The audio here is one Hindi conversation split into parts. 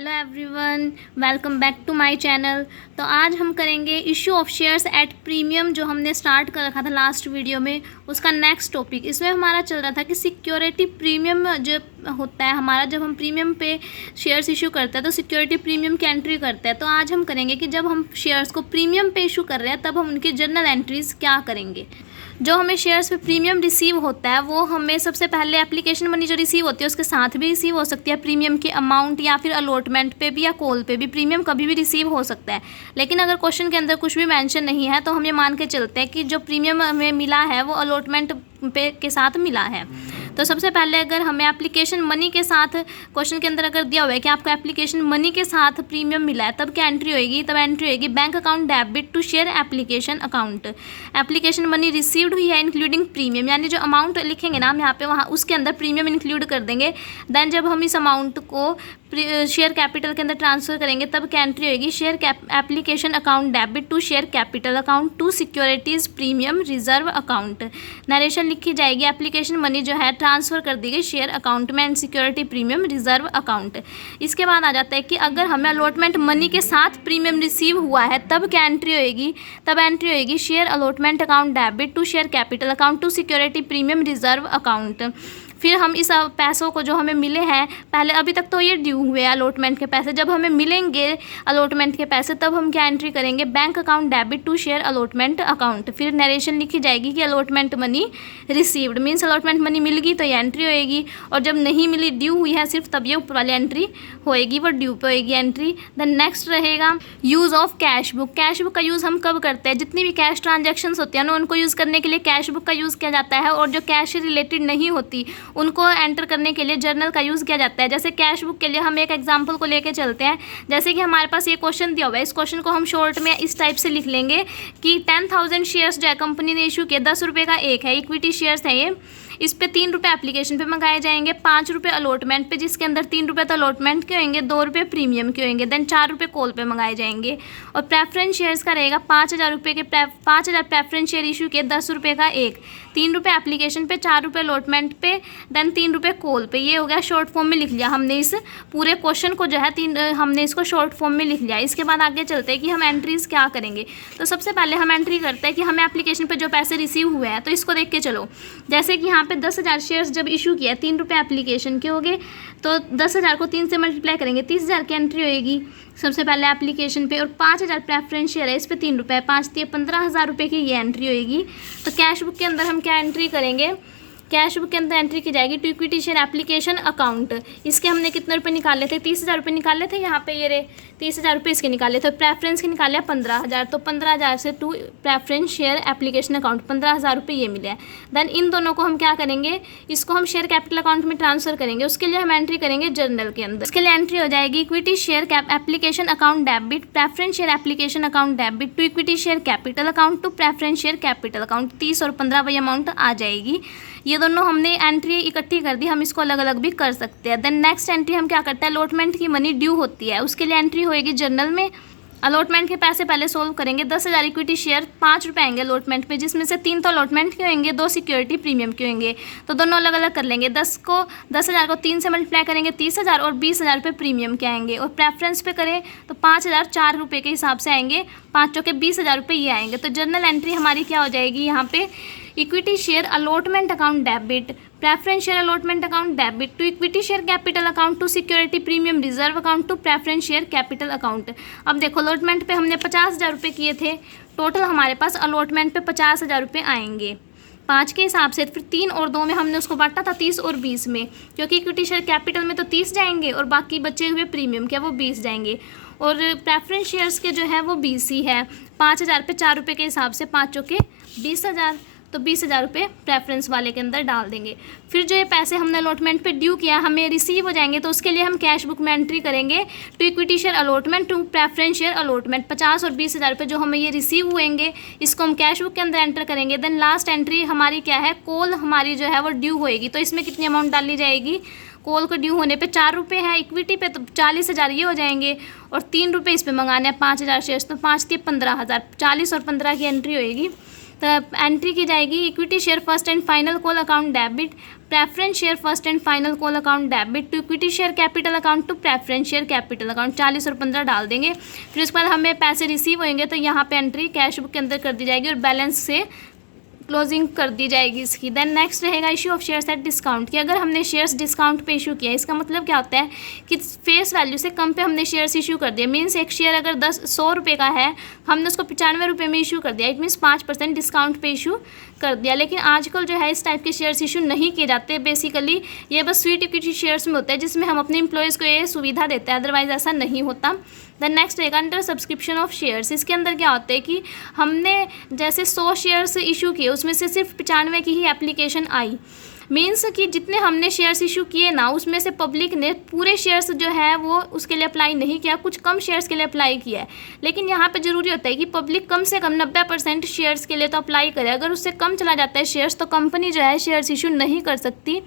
Hello everyone, welcome back to my channel. तो आज हम करेंगे issue of shares at premium, जो हमने स्टार्ट कर रखा था लास्ट वीडियो में, उसका नेक्स्ट टॉपिक। इसमें हमारा चल रहा था कि सिक्योरिटी प्रीमियम जो होता है हमारा, जब हम प्रीमियम पे शेयर्स इशू करते हैं तो सिक्योरिटी प्रीमियम की एंट्री करते हैं। तो आज हम करेंगे कि जब हम शेयर्स को प्रीमियम पे इशू कर रहे हैं तब हम उनकी जर्नल एंट्रीज़ क्या करेंगे। जो हमें शेयर्स पे प्रीमियम रिसीव होता है वो हमें सबसे पहले एप्लीकेशन मनी जो रिसीव होती है उसके साथ भी रिसीव हो सकती है प्रीमियम की अमाउंट, या फिर अलॉटमेंट पे भी या कॉल पे भी प्रीमियम कभी भी रिसीव हो सकता है। लेकिन अगर क्वेश्चन के अंदर कुछ भी मेंशन नहीं है तो हम ये मान के चलते हैं कि जो प्रीमियम हमें मिला है वो अलॉटमेंट पे के साथ मिला है। तो सबसे पहले अगर हमें एप्लीकेशन मनी के साथ, क्वेश्चन के अंदर अगर दिया हुआ है कि आपको एप्लीकेशन मनी के साथ प्रीमियम मिला है, तब क्या एंट्री होएगी? तब एंट्री होएगी bank account debit to share application account. Application money received हुई है इंक्लूडिंग प्रीमियम, यानी जो अमाउंट लिखेंगे ना हम यहाँ पे, वहाँ उसके अंदर प्रीमियम इंक्लूड कर देंगे। देन जब हम इस अमाउंट को शेयर कैपिटल के अंदर ट्रांसफर करेंगे तब क्या एंट्री होगी? Share application account debit to share capital account to securities premium reserve account. Narration लिखी जाएगी, एप्लीकेशन मनी जो है ट्रांसफ़र कर दी गई शेयर अकाउंट में and security premium reserve account. इसके बाद आ जाता है कि अगर हमें अलॉटमेंट मनी के साथ प्रीमियम रिसीव हुआ है तब क्या एंट्री होएगी? तब एंट्री होएगी share allotment account debit to share capital account to security premium reserve account. फिर हम इस पैसों को जो हमें मिले हैं, पहले अभी तक तो ये ड्यू हुए अलॉटमेंट के पैसे, जब हमें मिलेंगे अलॉटमेंट के पैसे तब हम क्या एंट्री करेंगे? Bank account debit to share allotment account. फिर नरेशन लिखी जाएगी कि allotment money received, means allotment money मिल गई तो ये एंट्री होएगी, और जब नहीं मिली, ड्यू हुई है सिर्फ, तब ये ऊपर वाली एंट्री होएगी, वो ड्यू पे होएगी एंट्री। देन नेक्स्ट रहेगा use of cash book. Cash book का यूज़ हम कब करते हैं? जितनी भी कैश ट्रांजेक्शन्स होती है ना, उनको यूज़ करने के लिए कैश बुक का यूज़ किया जाता है, और जो कैश से रिलेटेड नहीं होती उनको एंटर करने के लिए जर्नल का यूज़ किया जाता है। जैसे कैश बुक के लिए हम एक एग्जांपल को लेके चलते हैं। जैसे कि हमारे पास ये क्वेश्चन दिया हुआ है, इस क्वेश्चन को हम शॉर्ट में इस टाइप से लिख लेंगे कि 10,000 शेयर्स जो है कंपनी ने इशू किए, 10 रुपये का एक है, इक्विटी शेयर्स है ये। इस पे 3 रुपये एप्लीकेशन पे मंगाए जाएंगे, 5 रुपये अलॉटमेंट पे, जिसके अंदर 3 रुपये तो अलॉटमेंट के होंगे, 2 रुपये प्रीमियम के होंगे, देन 4 रुपये कॉल पे मंगाए जाएंगे। और प्रेफरेंस शेयर्स का रहेगा 5,000 रुपये के 5,000 प्रेफरेंस शेयर इशू किए, 10 रुपये का एक, 3 रुपये एप्लीकेशन पे, 4 रुपये अलॉटमेंट पे, देन 3 रुपये कॉल पे। ये हो गया शॉर्ट फॉर्म में लिख लिया हमने इस पूरे क्वेश्चन को जो है, हमने इसको शॉर्ट फॉर्म में लिख लिया। इसके बाद आगे चलते हैं कि हम एंट्रीज़ क्या करेंगे। तो सबसे पहले हम एंट्री करते हैं कि हमें एप्लीकेशन पे जो पैसे रिसीव हुए हैं, तो इसको देख के चलो। जैसे कि यहाँ पे 10,000 शेयर्स जब इशू किया, 3 रुपये एप्लीकेशन के हो गए, तो 10,000 को 3 से मल्टीप्लाई करेंगे, 30,000 की एंट्री होएगी सबसे पहले एप्लीकेशन पे। और 5,000 प्रेफरेंस शेयर है, इस पे 3 रुपये, 5 × 15,000 रुपये की ये एंट्री होएगी। तो कैश बुक के अंदर हम क्या एंट्री करेंगे? कैश बुक के अंदर एंट्री की जाएगी to equity share application account. इसके हमने कितने रुपए निकाले थे? 30,000 रुपये निकाले थे, यहाँ पे ये रे 30,000 रुपये इसके निकाले थे। प्रेफरेंस के निकाले 15,000, तो 15,000 से to preference share application account 15,000 रुपये ये मिले हैं। देन इन दोनों को हम क्या करेंगे? इसको हम शेयर कैपिटल अकाउंट में ट्रांसफर करेंगे। उसके लिए हम एंट्री करेंगे जर्नल के अंदर। इसके लिए एंट्री हो जाएगी equity share application account debit preference share application account debit to equity share capital account to preference share capital account. 30 और 15 वही अमाउंट आ जाएगी। ये दोनों हमने एंट्री इकट्ठी कर दी, हम इसको अलग अलग भी कर सकते हैं। देन नेक्स्ट एंट्री हम क्या करते हैं? अलॉटमेंट की मनी ड्यू होती है, उसके लिए एंट्री होएगी जर्नल में। अलॉटमेंट के पैसे पहले सोल्व करेंगे। 10,000 इक्विटी शेयर, 5 रुपये आएंगे अलॉटमेंट पे, जिसमें से 3 तो अलॉटमेंट के होंगे, 2 सिक्योरिटी प्रीमियम के होंगे, तो दोनों अलग अलग कर लेंगे। 10,000 को 3 से मल्टीप्लाई करेंगे, 30,000, और 20,000 रुपये प्रीमियम के आएंगे। और प्रेफरेंस पे करें तो 5,000 4 रुपये के हिसाब से आएंगे, 5 चौके 20,000 रुपये ये आएंगे। तो जर्नल एंट्री हमारी क्या हो जाएगी यहाँ पे? Equity share allotment account debit preference share allotment account debit to equity share capital account to security premium reserve account to preference share capital account. अब देखो, अलॉटमेंट पे हमने 50,000 रुपये किए थे, टोटल हमारे पास अलॉटमेंट पे 50,000 रुपये आएंगे 5 के हिसाब से। फिर 3 और 2 में हमने उसको बांटा था 30 और 20 में, क्योंकि इक्विटी शेयर कैपिटल में तो 30 जाएंगे और बाकी बचे हुए प्रीमियम के वो 20 जाएंगे। और प्रेफरेंस शेयर्स के जो है वो 20 ही है। 5,000 पे 4 रुपये के हिसाब से 5 चौके 20,000, तो 20,000 रुपये प्रेफरेंस वाले के अंदर डाल देंगे। फिर जो ये पैसे हमने अलॉटमेंट पे ड्यू किया हमें रिसीव हो जाएंगे, तो उसके लिए हम कैश बुक में एंट्री करेंगे to equity share allotment to preference share allotment. 50 और 20,000 रुपये जो हमें ये रिसीव हुएंगे, इसको हम कैश बुक के अंदर एंटर करेंगे। देन लास्ट एंट्री हमारी क्या है? कॉल हमारी जो है वो ड्यू होएगी, तो इसमें कितनी अमाउंट डाली जाएगी? कॉल को ड्यू होने पे 4 रुपये है, इक्विटी पे तो 40,000 ये हो जाएंगे, और 3 रुपये इस पे मंगाने हैं 5,000 शेयर्स, तो 5 × 15,000, 40 और 15 की एंट्री होएगी तो एंट्री की जाएगी equity share first and final call account debit, preference share first and final call account debit to equity share capital account to preference share capital account, 40 और 15 डाल देंगे। फिर उसके बाद हमें पैसे रिसीव होंगे तो यहाँ पे एंट्री कैश बुक के अंदर कर दी जाएगी और बैलेंस से क्लोजिंग कर दी जाएगी इसकी। देन नेक्स्ट रहेगा issue of shares at discount, कि अगर हमने शेयर्स डिस्काउंट पे इशू किया, इसका मतलब क्या होता है कि फेस वैल्यू से कम पे हमने शेयर्स इशू कर दिया। मीन्स एक शेयर अगर 100 रुपये का है, हमने उसको 95 रुपये में इशू कर दिया, इट मीन्स 5% डिस्काउंट पे इशू कर दिया। लेकिन आजकल जो है इस टाइप के शेयर्स इशू नहीं किए जाते। बेसिकली ये बस स्वीट इक्विटी शेयर्स में होता है, जिसमें हम अपने एम्प्लॉयज़ को ये सुविधा देते हैं, अदरवाइज ऐसा नहीं होता। देन नेक्स्ट रहेगा अंडर सब्सक्रिप्शन ऑफ शेयर्स। इसके अंदर क्या होता है कि हमने जैसे 100 शेयर्स इशू किए, उसमें से सिर्फ 95 की ही एप्लीकेशन आई। मीन्स कि जितने हमने शेयर्स इशू किए ना, उसमें से पब्लिक ने पूरे शेयर्स जो है वो उसके लिए अप्लाई नहीं किया, कुछ कम शेयर्स के लिए अप्लाई किया है। लेकिन यहाँ पे ज़रूरी होता है कि पब्लिक कम से कम 90% शेयर्स के लिए तो अप्लाई करे। अगर उससे कम चला जाता है शेयर्स तो कंपनी जो है शेयर्स इशू नहीं कर सकती।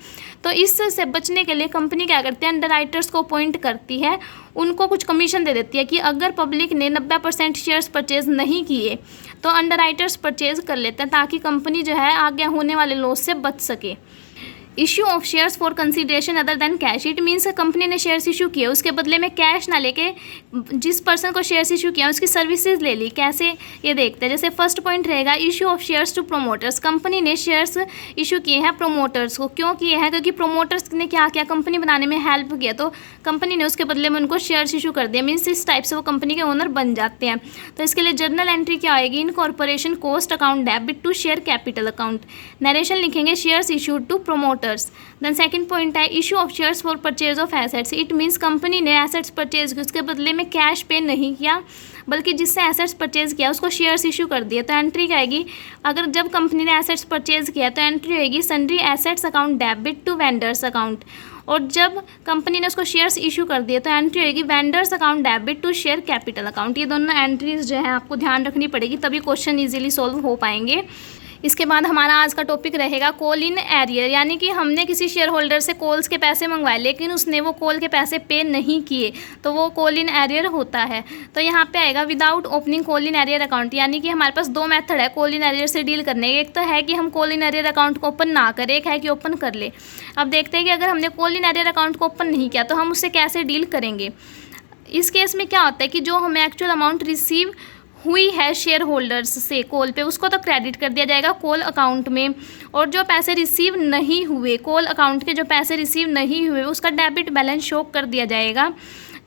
तो इससे बचने के लिए कंपनी क्या करती है, अंडरराइटर्स को अपॉइंट करती है, उनको कुछ कमीशन दे देती है कि अगर पब्लिक ने 90% शेयर्स परचेज़ नहीं किए तो अंडरराइटर्स परचेज़ कर लेते हैं, ताकि कंपनी जो है आगे होने वाले लॉस से बच सके। Issue of shares for consideration other than cash, it means company ने शेयर्स इशू किए, उसके बदले में कैश ना लेके जिस पर्सन को शेयर्स इशू किया उसकी सर्विसेज ले ली। कैसे, ये देखते हैं। जैसे फर्स्ट पॉइंट रहेगा issue of shares to promoters, company ने शेयर्स इशू किए हैं प्रोमोटर्स को। क्यों किए हैं? क्योंकि प्रोमोटर्स ने क्या किया, कंपनी बनाने में हेल्प किया, तो कंपनी ने उसके बदले में उनको शेयर्स इशू कर दिया। मीन्स इस टाइप से वो कंपनी के ओनर बन जाते हैं। तो इसके लिए जर्नल एंट्री क्या आएगी, incorporation cost account debit to share capital account. Narration लिखेंगे shares issued to promoters. Then second point है issue of shares for purchase of assets, it means company ने एसेट्स परचेज किए, उसके बदले में कैश पे नहीं किया, बल्कि जिससे एसेट्स परचेज किया उसको शेयर्स इशू कर दिए। तो एंट्री क्या आएगी, अगर जब कंपनी ने एसेट्स परचेज किया तो एंट्री होगी sundry assets account debit to vendors account, और जब कंपनी ने उसको शेयर्स इशू कर दिए तो एंट्री होगी vendors account debit to share capital account. ये दोनों एंट्रीज जो है आपको ध्यान रखनी पड़ेगी, तभी क्वेश्चन ईजिली सॉल्व हो पाएंगे। इसके बाद हमारा आज का टॉपिक रहेगा कॉल इन एरियर, यानी कि हमने किसी शेयर होल्डर से कॉल्स के पैसे मंगवाए लेकिन उसने वो कॉल के पैसे पे नहीं किए, तो वो कॉल इन एरियर होता है। तो यहाँ पे आएगा without opening call in arrear account, यानी कि हमारे पास दो मेथड है कॉल इन एरियर से डील करने के। एक तो है कि हम कॉल इन एरियर अकाउंट को ओपन ना करें, एक है कि ओपन कर ले। अब देखते हैं कि अगर हमने कॉल इन एरियर अकाउंट को ओपन नहीं किया तो हम उससे कैसे डील करेंगे। इस केस में क्या होता है कि जो हमें एक्चुअल अमाउंट रिसीव हुई है शेयर होल्डर्स से कॉल पे, उसको तो क्रेडिट कर दिया जाएगा कॉल अकाउंट में, और जो पैसे रिसीव नहीं हुए, कॉल अकाउंट के जो पैसे रिसीव नहीं हुए, उसका डेबिट बैलेंस शो कर दिया जाएगा,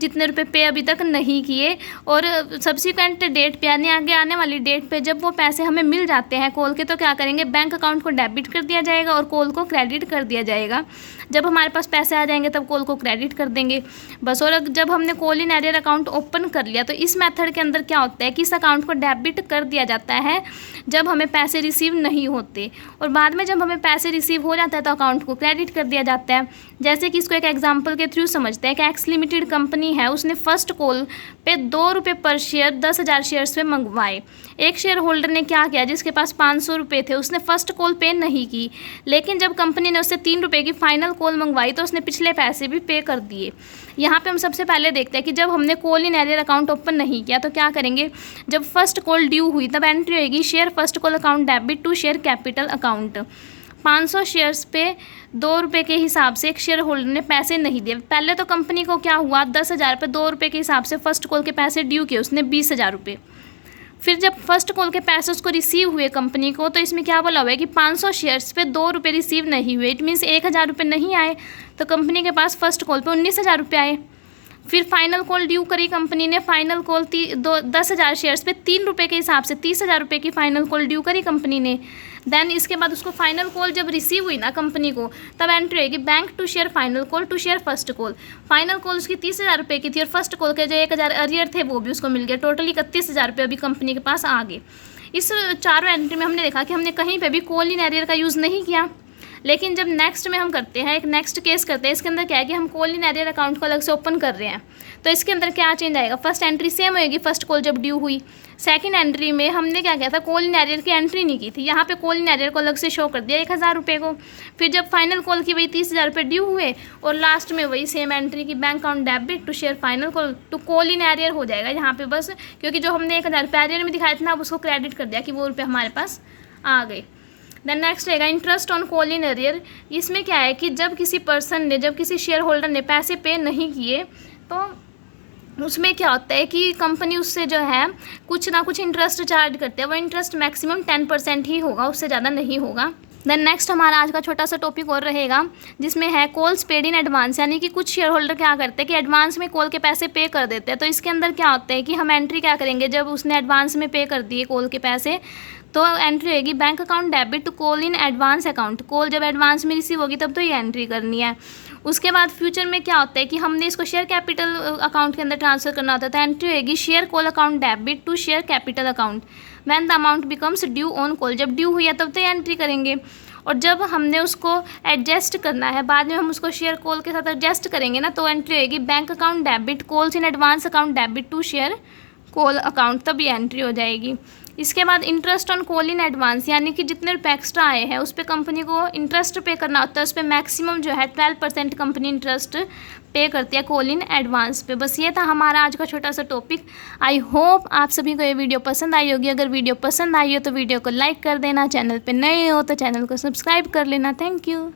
जितने रुपए पे अभी तक नहीं किए। और सब्सिक्वेंट डेट पे, यानी आगे आने वाली डेट पे जब वो पैसे हमें मिल जाते हैं कॉल के, तो क्या करेंगे, बैंक अकाउंट को डेबिट कर दिया जाएगा और कॉल को क्रेडिट कर दिया जाएगा। जब हमारे पास पैसे आ जाएंगे तब कॉल को क्रेडिट कर देंगे बस। और जब हमने call in arrear account open कर लिया तो इस मेथड के अंदर क्या होता है कि इस अकाउंट को डेबिट कर दिया जाता है जब हमें पैसे रिसीव नहीं होते, और बाद में जब हमें पैसे रिसीव हो जाता है तो अकाउंट को क्रेडिट कर दिया जाता है। जैसे कि इसको एक एग्जाम्पल के थ्रू समझते हैं कि एक्स लिमिटेड कंपनी है, उसने फर्स्ट कॉल पे 2 रुपये पर शेयर 10,000 शेयर्स पे मंगवाए। एक शेयर होल्डर ने क्या किया, जिसके पास 500 रुपये थे, उसने फर्स्ट कॉल पे नहीं की, लेकिन जब कंपनी ने उससे 3 रुपये की फाइनल कॉल मंगवाई तो उसने पिछले पैसे भी पे कर दिए। यहाँ पे हम सबसे पहले देखते हैं कि जब हमने call in arrear account open नहीं किया तो क्या करेंगे, जब फर्स्ट कॉल ड्यू हुई तब एंट्री होगी share first call account debit to share capital account. 500 shares पे 2 रुपये के हिसाब से एक शेयर होल्डर ने पैसे नहीं दिए। पहले तो कंपनी को क्या हुआ, 10,000 पे 2 रुपये के हिसाब से फर्स्ट कॉल के पैसे ड्यू किए उसने 20,000 रुपये। फिर जब फर्स्ट कॉल के पैसे उसको रिसीव हुए कंपनी को, तो इसमें क्या बोला हुआ है कि 500 शेयर्स पे 2 रुपये रिसीव नहीं हुए, इट मीन्स 1,000 रुपये नहीं आए, तो कंपनी के पास फर्स्ट कॉल पे 19,000 रुपये आए। फिर फाइनल कॉल ड्यू करी कंपनी ने, फाइनल कॉल 10,000 शेयर्स पे 3 रुपये के हिसाब से 30,000 रुपये की फाइनल कॉल ड्यू करी कंपनी ने। देन इसके बाद उसको फाइनल कॉल जब रिसीव हुई ना कंपनी को, तब एंट्री होगी bank to share final call to share first call. Final call उसकी 30,000 रुपये की थी और फर्स्ट कॉल के जो 1,000 अरियर थे वो भी उसको मिल गया, टोटल 31,000 रुपये अभी कंपनी के पास आ गए। इस चारों एंट्री में हमने देखा कि हमने कहीं पर भी कॉल इन एरियर का यूज़ नहीं किया। लेकिन जब नेक्स्ट में हम करते हैं, एक नेक्स्ट केस करते हैं, इसके अंदर क्या है कि हम कॉल इन एरियर अकाउंट को अलग से ओपन कर रहे हैं, तो इसके अंदर क्या चेंज आएगा, फर्स्ट एंट्री सेम होगी फर्स्ट कॉल जब ड्यू हुई। सेकंड एंट्री में हमने क्या किया था, कॉल इन एरियर की एंट्री नहीं की थी, यहाँ पे कॉल इन एरियर को अलग से शो कर दिया 1,000 रुपये को। फिर जब फाइनल कॉल की वही 30,000 रुपये ड्यू हुए, और लास्ट में वही सेम एंट्री की bank account debit to share final call to call in arrear हो जाएगा यहाँ पे बस, क्योंकि जो हमने 1,000 रुपये एरियर में दिखाया था ना, अब उसको क्रेडिट कर दिया कि वो रुपये हमारे पास आ गए। देन नेक्स्ट रहेगा interest on call in arrear. इसमें क्या है कि जब किसी पर्सन ने, जब किसी शेयर होल्डर ने पैसे पे नहीं किए तो उसमें क्या होता है कि कंपनी उससे जो है कुछ ना कुछ इंटरेस्ट चार्ज करते हैं। वो इंटरेस्ट मैक्सिमम 10% ही होगा, उससे ज़्यादा नहीं होगा। देन नेक्स्ट हमारा आज का छोटा सा टॉपिक और रहेगा जिसमें है कॉल्स पेड इन एडवांस, यानी कि कुछ शेयर होल्डर क्या करते हैं कि एडवांस में कॉल के पैसे पे कर देते हैं। तो इसके अंदर क्या होता है कि हम एंट्री क्या करेंगे, जब उसने एडवांस में पे कर दिए कॉल के पैसे तो एंट्री होगी bank account debit to call in advance account. Call जब एडवांस में रिसीव होगी तब तो ये एंट्री करनी है। उसके बाद फ्यूचर में क्या होता है कि हमने इसको शेयर कैपिटल अकाउंट के अंदर ट्रांसफर करना होता है तो एंट्री होगी share call account debit to share capital account when the amount becomes due on call. जब ड्यू हुई है तब तो ये एंट्री करेंगे। और जब हमने उसको एडजस्ट करना है, बाद में हम उसको शेयर कॉल के साथ एडजस्ट करेंगे ना, तो एंट्री होगी bank account debit calls in advance account debit to share call account, तब ये एंट्री हो जाएगी। इसके बाद interest on call in advance, यानी कि जितने रुपये एक्स्ट्रा आए हैं उस पर कंपनी को इंटरेस्ट पे करना होता है। उस पर मैक्सिमम जो है 12% कंपनी इंटरेस्ट पे करती है कॉल इन एडवांस पे। बस ये था हमारा आज का छोटा सा टॉपिक। आई होप आप सभी को ये वीडियो पसंद आई होगी। अगर वीडियो पसंद आई हो तो वीडियो को लाइक कर देना, चैनल पे नए हो तो चैनल को सब्सक्राइब कर लेना। Thank you.